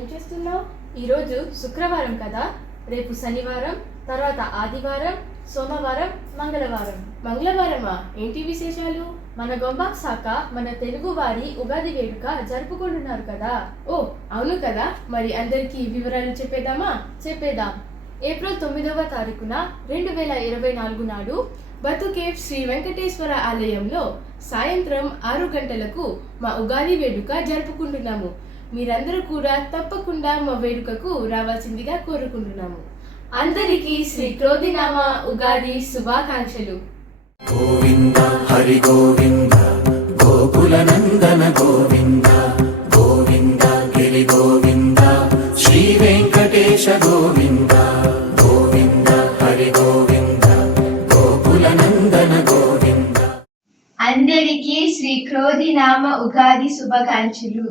ఏం చేస్తున్నావు? ఈరోజు శుక్రవారం కదా, రేపు శనివారం, తర్వాత ఆదివారం, సోమవారం, మంగళవారం. మంగళవారమా? ఏంటి విశేషాలు? మన గొంబాక్ శాఖ మన తెలుగు వారి ఉగాది వేడుక జరుపుకుంటున్నారు కదా. ఓ అవును కదా, మరి అందరికీ వివరాలు చెప్పేద్దామా? చెప్పేద్దాం. ఏప్రిల్ 9వ తారీఖున 2024 నాడు బతుకేవ్ శ్రీ వెంకటేశ్వర ఆలయంలో సాయంత్రం 6 గంటలకు మా ఉగాది వేడుక జరుపుకుంటున్నాము. మీరందరూ కూడా తప్పకుండా మా వేడుకకు రావాల్సిందిగా కోరుకుంటున్నాము. అందరికీ శ్రీ క్రోధినామ ఉగాది శుభాకాంక్షలు. గోవింద హరి గోవింద గోకుల నందన గోవింద గోవింద గిరి గోవింద శ్రీ వెంకటేశ గోవింద గోవింద హరి గోవింద గోకుల నందన గోవింద. అందరికీ శ్రీ క్రోధినామ ఉగాది శుభాకాంక్షలు.